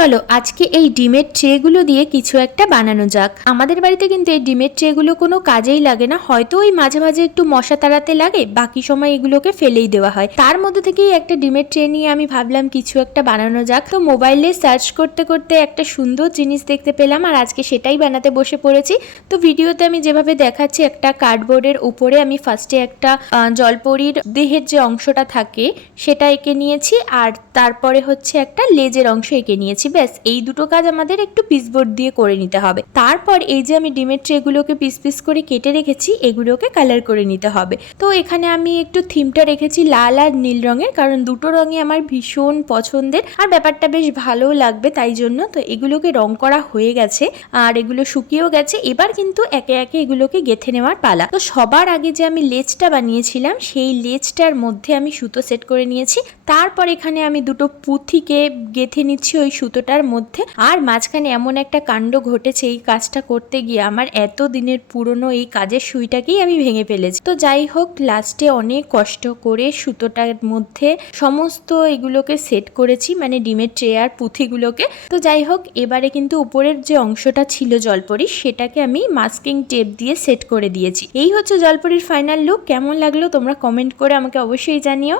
চলো আজকে এই ডিমের ট্রেগুলো দিয়ে কিছু একটা বানানো যাক। আমাদের বাড়িতে কিন্তু এই ডিমের ট্রেগুলো কোনো কাজেই লাগে না, হয়তো ওই মাঝে মাঝে একটু মশা তাড়াতে লাগে, বাকি সময় এগুলোকে ফেলেই দেওয়া হয়। তার মধ্যে থেকেই একটা ডিমের ট্রে নিয়ে আমি ভাবলাম কিছু একটা বানানো যাক। তো মোবাইলে সার্চ করতে করতে একটা সুন্দর জিনিস দেখতে পেলাম আর আজকে সেটাই বানাতে বসে পড়েছি। তো ভিডিওতে আমি যেভাবে দেখাচ্ছি, একটা কার্ডবোর্ডের উপরে আমি ফার্স্টে একটা জলপরীর দেহের যে অংশটা থাকে সেটা এঁকে নিয়েছি, আর তারপরে হচ্ছে একটা লেজের অংশ এঁকে নিয়েছি। ব্যাস এই দুটো কাজ আমাদের একটু পিসবোর্ড দিয়ে করে নিতে হবে। তারপর এই যে আমি ডিমের ট্রেগুলোকে পিস পিস করে কেটে রেখেছি, এগুলোকে কালার করে নিতে হবে। তো এখানে আমি একটু থিমটা রেখেছি লাল আর নীল রঙের, কারণ দুটো রঙই আমার ভীষণ পছন্দের আর ব্যাপারটা বেশ ভালোও লাগবে তাই জন্য। তো এগুলোকে রং করা হয়ে গেছে আর এগুলো শুকিয়েও গেছে, এবার কিন্তু একে একে এগুলোকে গেঁথে নেওয়ার পালা। তো সবার আগে যে আমি লেজটা বানিয়েছিলাম সেই লেজটার মধ্যে আমি সুতো সেট করে নিয়েছি। তারপর এখানে আমি দুটো পুঁথিকে গেঁথে নিচ্ছি ওই সুতোটার মধ্যে। আর মাঝখানে এমন একটা কাণ্ড ঘটেছে, এই কাজটা করতে গিয়ে আমার এত দিনের পুরনো এই কাজের সুইটাকেই আমি ভেঙে ফেলেছি। তো যাই হোক, লাস্টে অনেক কষ্ট করে সুতোটার মধ্যে সমস্ত এগুলোকে সেট করেছি, মানে ডিমের ট্রে আর পুঁথিগুলোকে। তো যাই হোক, এবারে কিন্তু উপরের যে অংশটা ছিল জলপরীর সেটাকে আমি মাস্কিং টেপ দিয়ে সেট করে দিয়েছি। এই হচ্ছে জলপরীর ফাইনাল লুক। কেমন লাগলো তোমরা কমেন্ট করে আমাকে অবশ্যই জানিও।